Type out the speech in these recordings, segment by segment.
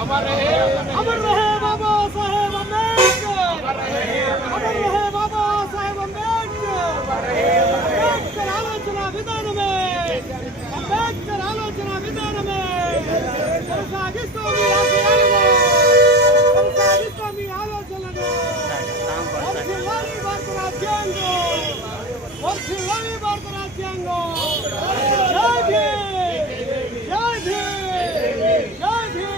अमर रहे बाबा साहेब अम्बेडकर, अमर रहे बाबा साहेब अम्बेडकर। अम्बेडकर आलोचना विधान में, अम्बेडकर आलोचना विधान में కొనసాగిస్తూ మీ ఆశయాలను, కొనసాగిస్తూ మీ ఆలోచనలను వర్ధిల్లాలి భారత రాజ్యాంగం, వర్ధిల్లాలి భారత రాజ్యాంగం। జై భీమ్, జై భీమ్, జై భీమ్।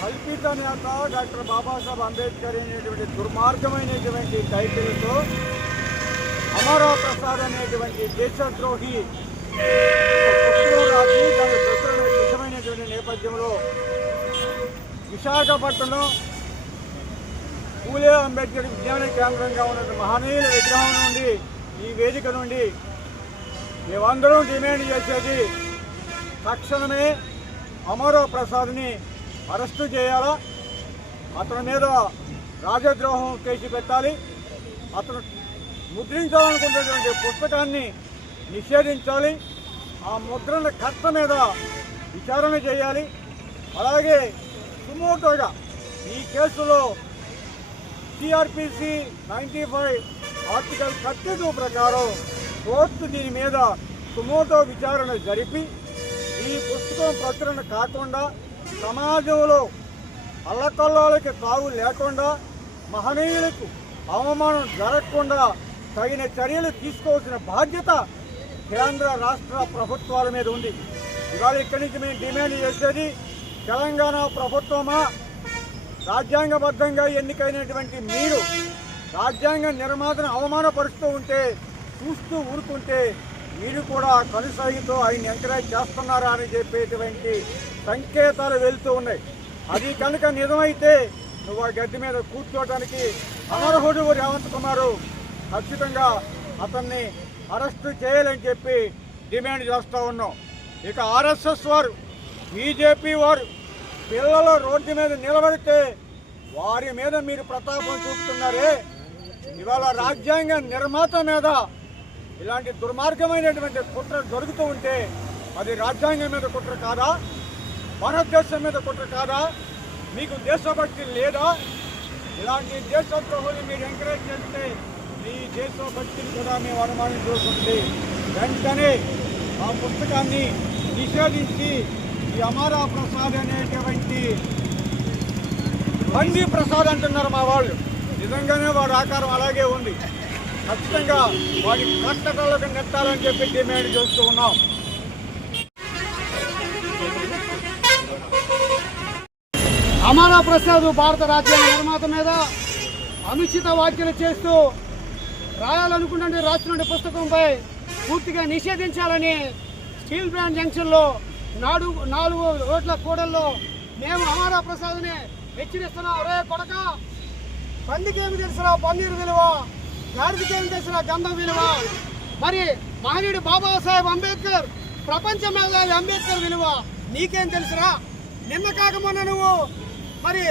కల్పిత నేత డాక్టర్ బాబాసాహెబ్ అంబేద్కర్ అనేటువంటి దుర్మార్గమైనటువంటి టైటిల్తో అమరా ప్రసాద్ అనేటువంటి దేశద్రోహి రాసి దాని ప్రచురణ సిద్ధమైనటువంటి నేపథ్యంలో విశాఖపట్నం పూలే అంబేద్కర్ విజ్ఞాన కేంద్రంగా ఉన్న మహనీయుల విగ్రహం నుండి ఈ వేదిక నుండి మేమందరం డిమాండ్ చేసేది తక్షణమే అమరా ప్రసాద్ని అరెస్టు చేయాలా, అతని మీద రాజద్రోహం కేసు పెట్టాలి, అతను ముద్రించాలనుకున్నటువంటి పుస్తకాన్ని నిషేధించాలి, ఆ ముద్రణ కర్త మీద విచారణ చేయాలి। అలాగే సుమోటోగా ఈ కేసులో సిఆర్పిసి 95 ఆర్టికల్ 32 ప్రకారం కోర్టు దీని మీద సుమోటో విచారణ జరిపి ఈ పుస్తకం ప్రచురణ కాకుండా సమాజంలో అల్లకల్లాలకి తావు లేకుండా మహనీయులకు అవమానం జరగకుండా తగిన చర్యలు తీసుకోవాల్సిన బాధ్యత కేంద్ర రాష్ట్ర ప్రభుత్వాల మీద ఉంది। ఇవాళ ఇక్కడి నుంచి మేము డిమాండ్ చేసేది తెలంగాణ ప్రభుత్వమా, రాజ్యాంగబద్ధంగా ఎన్నికైనటువంటి మీరు రాజ్యాంగ నిర్మాతను అవమానపరుస్తూ ఉంటే చూస్తూ ఊరుకుంటే మీరు కూడా కొనసాగితో ఆయన ఎంకరేజ్ చేస్తున్నారా అని చెప్పేటువంటి సంకేతాలు వెళ్తూ ఉన్నాయి। అది కనుక నిజమైతే నువ్వు ఆ గద్దె మీద కూర్చోవడానికి అనర్హుడు రేవంత్ కుమార్, ఖచ్చితంగా అతన్ని అరెస్టు చేయాలని చెప్పి డిమాండ్ చేస్తూ ఉన్నాం। ఇక ఆర్ఎస్ఎస్ వారు, బీజేపీ వారు పిల్లలు రోడ్డు మీద నిలబడితే వారి మీద మీరు ప్రతాపం చూపుతున్నారే, ఇవాళ రాజ్యాంగ నిర్మాత మీద ఇలాంటి దుర్మార్గమైనటువంటి కుట్ర జరుగుతూ ఉంటే అది రాజ్యాంగం మీద కుట్ర కాదా? భారతదేశం మీద కుట్ర కాదా? మీకు దేశభక్తి లేదా? ఇలాంటి దేశద్రోహులు మీరు ఎంకరేజ్ చేస్తే మీ దేశభక్తిని కూడా మేము అనుమానం చూస్తుంది। వెంటనే ఆ పుస్తకాన్ని నిషేధించి ఈ అమరా ప్రసాద్ అనేటువంటి బండి ప్రసాద్ అంటున్నారు మా వాళ్ళు, నిజంగానే వాడి ఆకారం అలాగే ఉంది, ఖచ్చితంగా వాడి కట్టడలకు నెట్టాలని చెప్పి డిమాండ్ చేస్తూ ఉన్నాం। అమరా ప్రసాద్ భారత రాజ్యాంగ నిర్మాత మీద అనుచిత వ్యాఖ్యలు చేస్తూ రాయాలనుకున్న రాస్తున్న పుస్తకంపై పూర్తిగా నిషేధించాలని స్టీల్ ప్లాంట్ జంక్షన్లో 4 రోడ్ల కూడల్లో మేము అమరా ప్రసాద్ని హెచ్చరిస్తున్నాం। ఒరే కొడక, పందికేమి తెలుసురా పన్నీరు విలువ, గాడిదకేమి తెలుసురా గంధం విలువ, మరి మహనీయుడు బాబాసాహెబ్ అంబేద్కర్ ప్రపంచ మేధావి అంబేద్కర్ విలువ నీకేం తెలుసురా? నిన్న కాక మొన్న నువ్వు మరి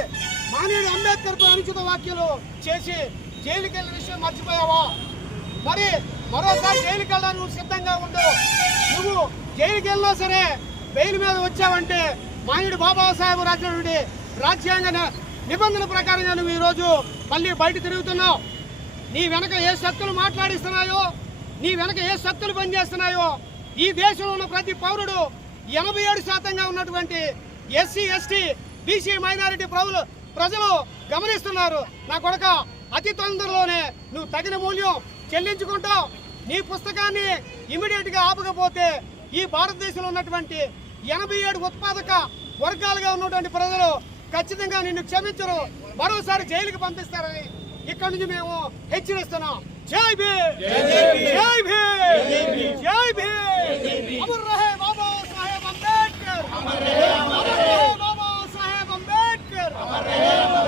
మహనీయుడు అంబేద్కర్తో అనుచిత వ్యాఖ్యలు చేసి జైలుకి వెళ్ళిన విషయం మర్చిపోయావా? మరి మరోసారి జైలుకి వెళ్ళడానికి నువ్వు సిద్ధంగా ఉండు। నువ్వు జైలుకి వెళ్ళినా సరే బెయిల్ మీద వచ్చావంటే మహనీయుడు బాబాసాహెబ్ రాసినటువంటి నిబంధన ప్రకారంగా నువ్వు ఈరోజు మళ్ళీ బయట తిరుగుతున్నావు. నీ వెనక ఏ శక్తులు మాట్లాడిస్తున్నాయో, నీ వెనక ఏ శక్తులు పనిచేస్తున్నాయో ఈ దేశంలో ఉన్న ప్రతి పౌరుడు 87% ఉన్నటువంటి ఎస్సీ ఎస్టీ బీసీ మైనారిటీ ప్రజలు గమనిస్తున్నారు. నా కొడుక, అతి తొందరలోనే నువ్వు తగిన మూల్యం చెల్లించుకుంటావు. నీ పుస్తకాన్ని ఇమీడియట్గా ఆపకపోతే ఈ భారతదేశంలో ఉన్నటువంటి 87 ఉత్పాదక వర్గాలుగా ఉన్నటువంటి ప్రజలు ఖచ్చితంగా నిన్ను క్షమించరు, మరోసారి జైలుకి పంపిస్తారని ఇక్కడ నుంచి మేము హెచ్చరిస్తున్నాం. జై భీమ్, జై భీమ్, జై భీమ్. అమర్ రహే బాబా సాహెబ్ అంబేద్కర్, అమర్ రహే బాబా సాహెబ్ అంబేద్కర్.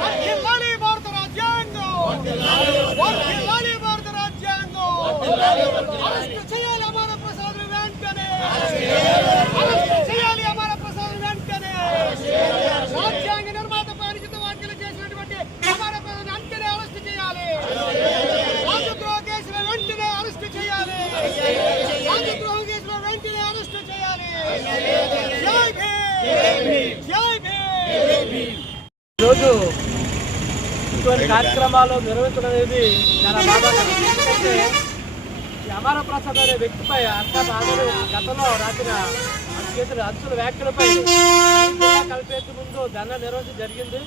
వర్ధిల్లాలి భారత రాజ్యాంగం, వర్ధిల్లాలి భారత రాజ్యాంగం. అరెస్ట్ చేయాలి అమర ప్రసాద్ వెంటనే, అరెస్ట్ చేయాలి అమర ప్రసాద్ వెంటనే. రాజ్యాంగ నిర్మాత పరిచిత వ్యాఖ్యలు చేసినటువంటి అమర ప్రసాద్ వెంటనే అరెస్ట్ చేయాలి. రాజద్రోహ కేసులో వెంటనే అరెస్ట్ చేయాలి. రాజద్రోహ కేసులో వెంటనే అరెస్ట్ చేయాలి. జై భీమ్, జై భీమ్. ఈరోజు ఇటువంటి కార్యక్రమాలు నిర్వహించడం అనేది చాలా బాధాకరం. ఎందుకంటే ఈ అమర ప్రసాద్ అనే వ్యక్తిపై గతంలో రాసిన చేతుల అంచుల వ్యాఖ్యలపై కలిపేందుకు ముందు ధర్నా నిర్వహించడం జరిగింది.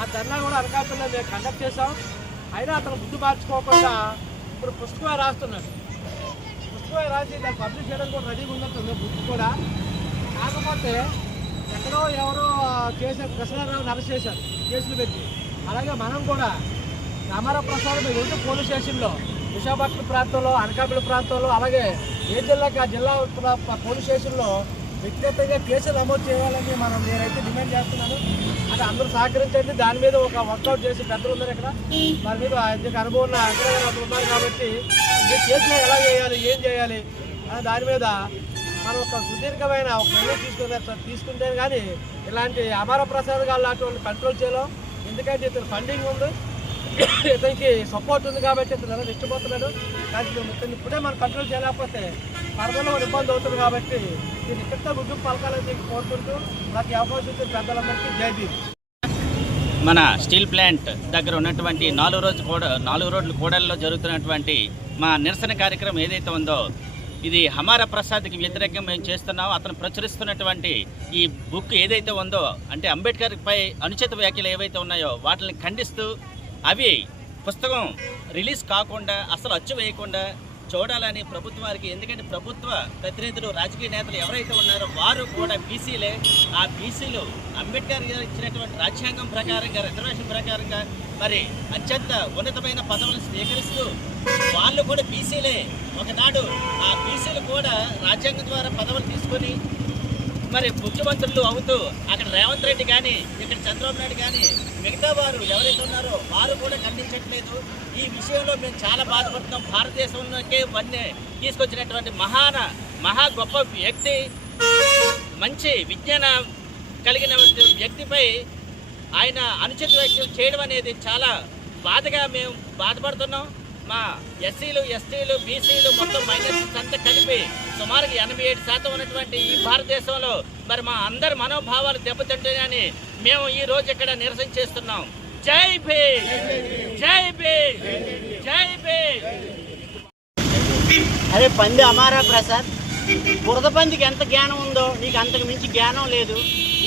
ఆ ధర్నా కూడా అనకాపల్లిలో మేము కండక్ట్ చేసాం. అయినా అతను బుద్ధి మార్చుకోకుండా ఇప్పుడు పుస్తకమే రాస్తున్నాడు. పుస్తకమే రాసి దాన్ని పబ్లిష్ చేయడానికి కూడా రెడీగా ఉన్నట్టుంది బుక్ కూడా. కాకపోతే ఎక్కడో ఎవరో చేశారు, కృష్ణారావుని అరెస్ట్ చేశారు కేసులు పెట్టి. అలాగే మనం కూడా అమర ప్రసాద్ రెండు పోలీస్ స్టేషన్లో విశాఖపట్నం ప్రాంతంలో, అనకాపల్లి ప్రాంతంలో, అలాగే ఏ జిల్లాకి ఆ జిల్లా పోలీస్ స్టేషన్లో వ్యక్తిగతంగా కేసులు నమోదు చేయాలని నేనైతే డిమాండ్ చేస్తున్నాను. అంటే అందరూ సహకరించండి. దాని మీద ఒక వర్కౌట్ చేసి పెద్దలు ఉన్నారు ఇక్కడ, దాని మీద ఆయనకి అనుభవం ఉన్న అగ్రగారు ఉన్నారు కాబట్టి కేసులు ఎలా చేయాలి, ఏం చేయాలి దాని మీద మనం ఒక సుదీర్ఘమైన ఒక నిర్ణయం తీసుకుంటే కానీ ఇలాంటి అమర ప్రసాద్ గారు లాంటి వాళ్ళు కంట్రోల్ చేయలేం. ఎందుకంటే ఇతను ఫండింగ్ ఉంది, ఇతనికి సపోర్ట్ ఉంది కాబట్టి ఇతను ఎలా ఇష్టపోతున్నాడు. కానీ ఇతను ఇప్పుడే మనం కంట్రోల్ చేయలేకపోతే పరదలో ఇబ్బంది అవుతుంది కాబట్టి దీన్ని ఇక్కడితో గుర్తింపు పలకాలని కోరుకుంటూ నాకు ఈ అవకాశం ఇచ్చిన పెద్దలందరికీ జై భీమ్. మన స్టీల్ ప్లాంట్ దగ్గర ఉన్నటువంటి 4 రోడ్ల కూడల్లో జరుగుతున్నటువంటి మా నిరసన కార్యక్రమం ఏదైతే ఉందో ఇది హమారా ప్రసాద్కి వ్యతిరేకంగా మేము చేస్తున్నాం. అతను ప్రచురిస్తున్నటువంటి ఈ బుక్ ఏదైతే ఉందో అంటే అంబేద్కర్పై అనుచిత వ్యాఖ్యలు ఏవైతే ఉన్నాయో వాటిని ఖండిస్తూ అవి పుస్తకం రిలీజ్ కాకుండా అసలు అచ్చు వేయకుండా చూడాలని ప్రభుత్వానికి, ఎందుకంటే ప్రభుత్వ ప్రతినిధులు రాజకీయ నేతలు ఎవరైతే ఉన్నారో వారు కూడా బీసీలే. ఆ బీసీలు అంబేద్కర్ గారు ఇచ్చినటువంటి రాజ్యాంగం ప్రకారంగా, రిజర్వేషన్ ప్రకారంగా మరి అత్యంత ఉన్నతమైన పదవులను స్వీకరిస్తూ వాళ్ళు కూడా బీసీలే. ఒకనాడు ఆ బీసీలు కూడా రాజ్యాంగం ద్వారా పదవులు తీసుకొని మరి ముఖ్యమంత్రులు అవుతూ అక్కడ రేవంత్ రెడ్డి కానీ, ఇక్కడ చంద్రబాబు నాయుడు కానీ, మిగతా వారు ఎవరైతే ఉన్నారో వారు కూడా ఖండించట్లేదు. ఈ విషయంలో మేము చాలా బాధపడుతున్నాం. భారతదేశంలోకే వన్నే తీసుకొచ్చినటువంటి మహా గొప్ప వ్యక్తి, మంచి విజ్ఞాన కలిగిన వ్యక్తిపై ఆయన అనుచిత వ్యాఖ్యలు చేయడం అనేది చాలా బాధగా మేము బాధపడుతున్నాం. మా ఎస్సీలు, ఎస్టీలు, బీసీలు మొత్తం మైనారిటీస్ అంతా కలిపి సుమారుగా 87% ఉన్నటువంటి ఈ భారతదేశంలో మరి మా అందరి మనోభావాలు దెబ్బతింటాయని మేము ఈ రోజు ఇక్కడ నిరసన చేస్తున్నాం. జై భీమ్, జై భీమ్, జై భీమ్. అరే పంది అమర ప్రసాద్, బురద పందికి ఎంత జ్ఞానం ఉందో నీకు అంతకు మించి జ్ఞానం లేదు.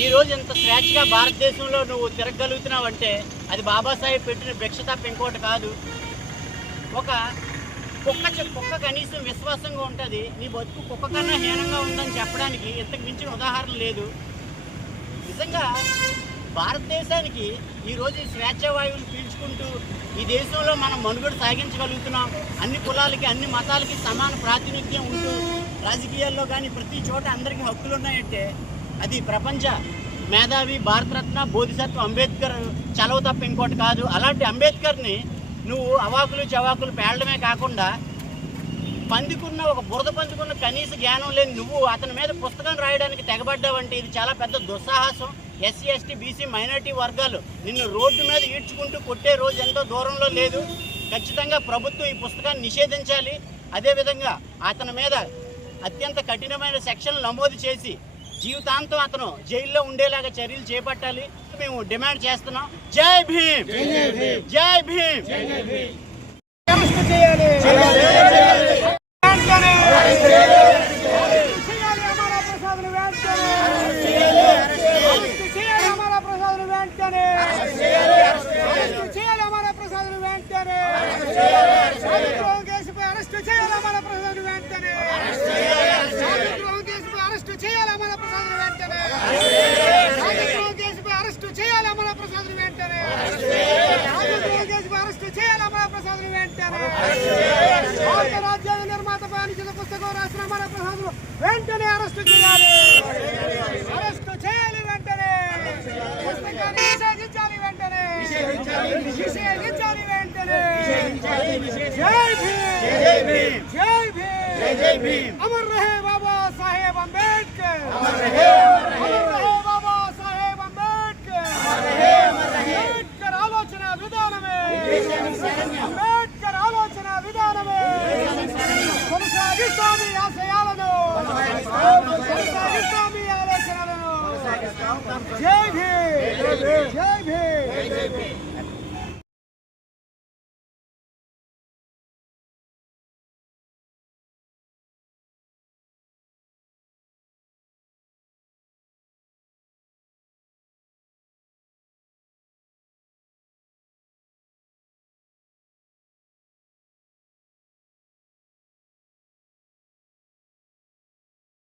ఈరోజు ఇంత స్వేచ్ఛగా భారతదేశంలో నువ్వు తిరగలుగుతున్నావు అంటే అది బాబాసాహెబ్ పెట్టిన భిక్ష తప్ప ఇంకోటి కాదు. ఒక కుక్క కనీసం విశ్వాసంగా ఉంటుంది, నీ బతుకు కుక్క కన్నా హీనంగా ఉందని చెప్పడానికి ఇంతకు మించిన ఉదాహరణ లేదు. నిజంగా భారతదేశానికి ఈరోజు ఈ స్వేచ్ఛావాయువులు పీల్చుకుంటూ ఈ దేశంలో మనం మనుగడ సాగించగలుగుతున్నాం. అన్ని కులాలకి, అన్ని మతాలకి సమాన ప్రాతినిధ్యం ఉంటూ రాజకీయాల్లో కానీ ప్రతి చోట అందరికీ హక్కులు ఉన్నాయంటే అది ప్రపంచ మేధావి, భారతరత్న, బోధిసత్వ అంబేద్కర్ చలవ తప్ప ఇంకోటి కాదు. అలాంటి అంబేద్కర్ని నువ్వు అవాకులు చవాకులు పేలడమే కాకుండా పందికున్న ఒక బురద పందుకున్న కనీస జ్ఞానం లేని నువ్వు అతని మీద పుస్తకం రాయడానికి తెగబడ్డావంటే ఇది చాలా పెద్ద దుస్సాహసం. ఎస్సీ, ఎస్టీ, బీసీ, మైనారిటీ వర్గాలు నిన్ను రోడ్డు మీద ఈడ్చుకుంటూ కొట్టే రోజు ఎంతో దూరంలో లేదు. ఖచ్చితంగా ప్రభుత్వం ఈ పుస్తకాన్ని నిషేధించాలి. అదేవిధంగా అతని మీద అత్యంత కఠినమైన సెక్షన్లు నమోదు చేసి జీవితాంతం అతను జైల్లో ఉండేలాగా చర్యలు చేపట్టాలి. చెప్పి మేము డిమాండ్ చేస్తున్నాం. జై భీమ్, జై భీమ్. అరెస్ట్ చేయాలి. వెంటనే చేయాలి అమరా ప్రసాద్ను వెంటనే. అరెస్ట్ చేయాలి అమరా ప్రసాద్ను వెంటనే. అరెస్ట్ చేయాలి అమరా ప్రసాద్ను వెంటనే. ద్రోహం కేసుపై అరెస్ట్ చేయాలి అమరా ప్రసాద్ను వెంటనే. ద్రోహం కేసుపై అరెస్ట్ చేయాలి అమరా ప్రసాద్ను వెంటనే. ద్రోహం కేసుపై అరెస్ట్ చేయాలి అమరా ప్రసాద్ను వెంటనే. ద్రోహం కేసుపై అరెస్ట్ చేయాలి అమరా ప్రసాద్ను వెంటనే. భారత రాజ్యాంగ నిర్మాతపై అనుచిత పుస్తకం రాసిన అమరా ప్రసాద్ను వెంటనే అరెస్ట్ చేయాలి. అరెస్ట్ చేయాలి వెంటనే. పుస్తకాన్ని నిషేధించాలి వెంటనే. నిషేధించాలి వెంటనే. జై భీమ్, జై భీమ్. అమర్ రహే బాబా సాహెబ్ అంబేద్కర్. అమర్ రహే బాబా సాహెబ్ అంబేద్కర్. అంబేద్కర్ ఆలోచన విధానమే. అంబేద్కర్ ఆలోచన విధానమే. కొనసాగిస్తామి ఆశయాలను. కొనసాగిస్తామి ఆలోచనలను. జై భీమ్, జై